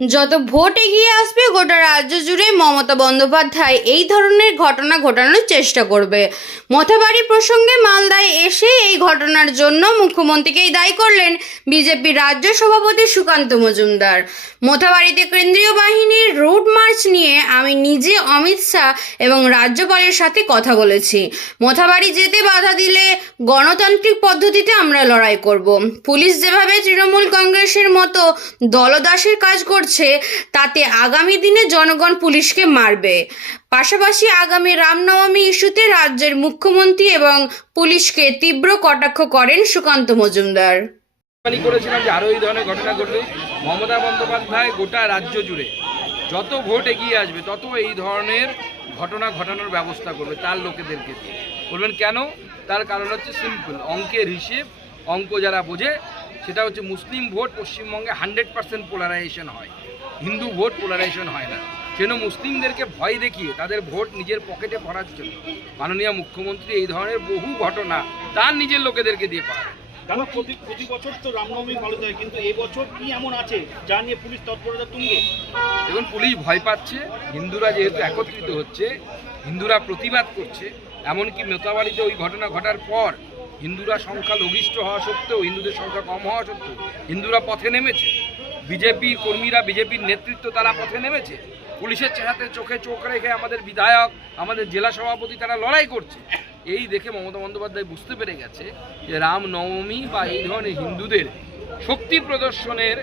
যত ভোট এগিয়ে আসবে গোটা রাজ্য জুড়ে মমতা বন্দ্যোপাধ্যায় এই ধরনের ঘটনা ঘটানোর চেষ্টা করবে। মথাবাড়ি প্রসঙ্গে মালদায় এসে এই ঘটনার জন্য মুখ্যমন্ত্রীকেই দায়ী করলেন বিজেপি রাজ্য সভাপতি সুকান্ত মজুমদার। মথাবাড়িতে কেন্দ্রীয় বাহিনীর রুট মার্চ নিয়ে আমি নিজে অমিত শাহ এবং রাজ্যপালের সাথে কথা বলেছি। মথাবাড়ি যেতে বাধা দিলে গণতান্ত্রিক পদ্ধতিতে আমরা লড়াই করব। পুলিশ যেভাবে তৃণমূল কংগ্রেসের মতো দলদাসের কাজ করছে তাতে আগামী দিনে জনগণ পুলিশকে মারবে। পাশাপাশি আগামী রামনবমী ইস্যুতে রাজ্যের মুখ্যমন্ত্রী এবং পুলিশকে তীব্র কটাক্ষ করেন সুকান্ত মজুমদার। করেছিলাম যে আরও এই ধরনের ঘটনা ঘটবে। মমতা বন্দ্যোপাধ্যায় গোটা রাজ্য জুড়ে যত ভোট এগিয়ে আসবে তত এই ধরনের ঘটনা ঘটানোর ব্যবস্থা করবে তার লোকেদেরকে। বলবেন কেন? তার কারণ হচ্ছে সিম্পল, অঙ্কের হিসেব। অঙ্ক যারা বোঝে সেটা হচ্ছে মুসলিম ভোট পশ্চিমবঙ্গে 100% পোলারাইজেশন হয়, হিন্দু ভোট পোলারাইজেশন হয় না। সেজন্য মুসলিমদেরকে ভয় দেখিয়ে তাদের ভোট নিজের পকেটে ভরার জন্য মাননীয় মুখ্যমন্ত্রী এই ধরনের বহু ঘটনা তার নিজের লোকেদেরকে দিয়ে পারে। দাদা, প্রতি বছর তো রামনবমী পালিত হয়, কিন্তু এই বছর কি এমন আছে যা নিয়ে পুলিশ তৎপরতা তুলবে? দেখুন, পুলিশ ভয় পাচ্ছে। হিন্দুরা যেহেতু একত্রিত হচ্ছে, হিন্দুরা প্রতিবাদ করছে, এমনকি মথাবাড়িতে ওই ঘটনা ঘটার পর হিন্দুরা সংখ্যা লঘিষ্ঠ হওয়া সত্ত্বেও, হিন্দুদের সংখ্যা কম হওয়া সত্ত্বেও হিন্দুরা পথে নেমেছে। বিজেপির কর্মীরা, বিজেপির নেতৃত্ব তারা পথে নেমেছে। পুলিশের চেহারাতে চোখে চোখ রেখে আমাদের বিধায়ক, আমাদের জেলা সভাপতি তারা লড়াই করছে। এই দেখে মমতা বন্দ্যোপাধ্যায় বুঝতে পেরে গেছে যে রামনবমী বা এই ধরনের হিন্দুদের শক্তি প্রদর্শনের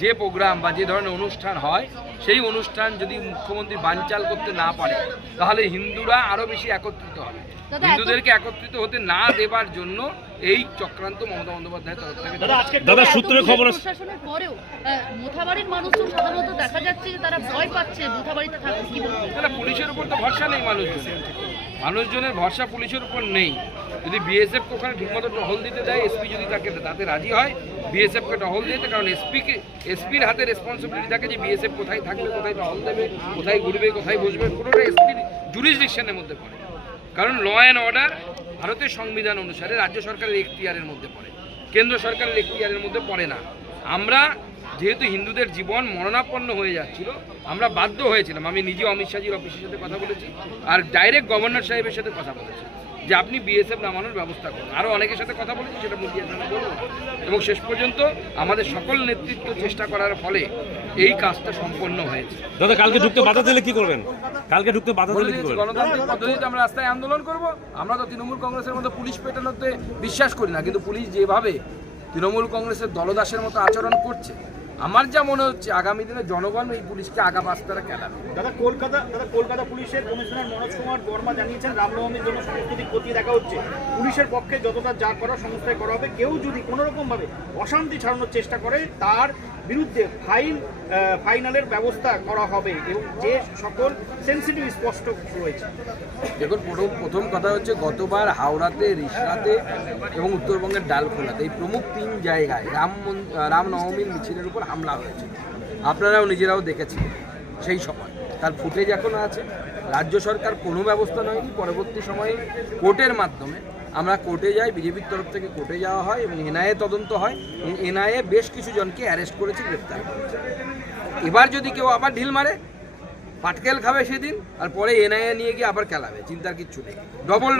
যে প্রোগ্রাম বা যে ধরনের অনুষ্ঠান হয়, সেই অনুষ্ঠান যদি মুখ্যমন্ত্রী বানচাল করতে না পারে তাহলে হিন্দুরা আরও বেশি একত্রিত হবে। হিন্দুদেরকে একত্রিত হতে না দেবার জন্য এই চক্রান্ত মমতা বন্দ্যোপাধ্যায়ের তরফ থেকে। দাদা, সূত্রে খবর প্রশাসনের পরেও মথাবাড়ির মানুষজন সাধারণত দেখা যাচ্ছে যে তারা ভয় পাচ্ছে মথাবাড়িতে থাকতে। কি বলবো? তাহলে পুলিশের উপর তো ভরসা নেই মানুষজনের ভরসা পুলিশের উপর নেই। যদি বিএসএফ ওখানে ঠিকমতো টহল দিতে দেয়, এসপি যদি তাতে রাজি হয় বিএসএফকে টহল দিতে, কারণ এসপির হাতে রেসপন্সিবিলিটি থাকে যে বিএসএফ কোথায় থাকবে, কোথায় টহল দেবে, কোথায় ঘুরবে, কোথায় বসবে, পুরোটা এসপির জুরিসডিকশনের মধ্যে পড়ে। কারণ ল অ্যান্ড অর্ডার ভারতের সংবিধান অনুসারে রাজ্য সরকারের এখতিয়ারের মধ্যে পড়ে, কেন্দ্র সরকারের এখতিয়ারের মধ্যে পড়ে না। আমরা যেহেতু হিন্দুদের জীবন মরণাপন্ন হয়ে যাচ্ছিল, আমরা বাধ্য হয়েছিলাম। আমি নিজে অমিত শাহজির অফিসের সাথে কথা বলেছি আর ডাইরেক্ট গভর্নর সাহেবের সাথে কথা বলেছি যে আপনি বিএসএফ নামানোর ব্যবস্থা করুন। আরও অনেকের সাথে কথা বলেছি, সেটা মিডিয়ার সামনে বলবো না। এবং শেষ পর্যন্ত আমাদের সকল নেতৃত্ব চেষ্টা করার ফলে এই কাজটা সম্পন্ন হয়েছে। দাদা, কালকে ঢুকতে বাধা দিলে কি করবেন? কালকে ঢুকতে বাধা দিলে কি করবেন? গণতান্ত্রিক পদ্ধতিতে আমরা রাস্তায় আন্দোলন করব। আমরা তো তৃণমূল কংগ্রেসের মতো পুলিশ পেটানোতে বিশ্বাস করি না, কিন্তু পুলিশ যেভাবে তৃণমূল কংগ্রেসের দলদাসের মতো আচরণ করছে, আমার যা মনে হচ্ছে আগামী দিনে জনগণ এই পুলিশকে আগা পাশতারা কেলাবে। কলকাতা পুলিশের কমিশনার মনোজ কুমার বর্মা জানিয়েছেন রামনবমীর জন্য সমস্ত দিক খতিয়ে দেখা হচ্ছে। পুলিশের পক্ষে যতটা যা করার সংস্থায় করা হবে। কেউ যদি কোনো রকম ভাবে অশান্তি ছড়ানোর চেষ্টা করে তার বিরুদ্ধে ফাইনালের ব্যবস্থা করা হবে এবং যে সকল সেন্সিটিভ স্পষ্ট রয়েছে। দেখুন, প্রথম কথা হচ্ছে গতবার হাওড়াতে, রিষড়াতে এবং উত্তরবঙ্গের ডালখোলাতে এই প্রমুখ 3 জায়গায় রামনবমীর মিছিলের উপর হামলা হয়েছে। আপনারাও নিজেরাও দেখেছেন সেই সময়, তার ফুটেজ এখনো আছে। রাজ্য সরকার কোনো ব্যবস্থা নেয়নি। পরবর্তী সময়ে কোর্টের মাধ্যমে আমরা কোর্টে যাই, বিজেপির তরফ থেকে কোর্টে যাওয়া হয় এবং এনআইএ তদন্ত হয় এবং এনআইএ বেশ কিছু জনকে অ্যারেস্ট করেছে, গ্রেপ্তার করেছে। এবার যদি কেউ আবার ঢিল মারে, পাটকেল খাবে সেদিন, আর পরে এনআইএ নিয়ে গিয়ে আবার খেলাবে, চিন্তার কিচ্ছু নেই। ডবল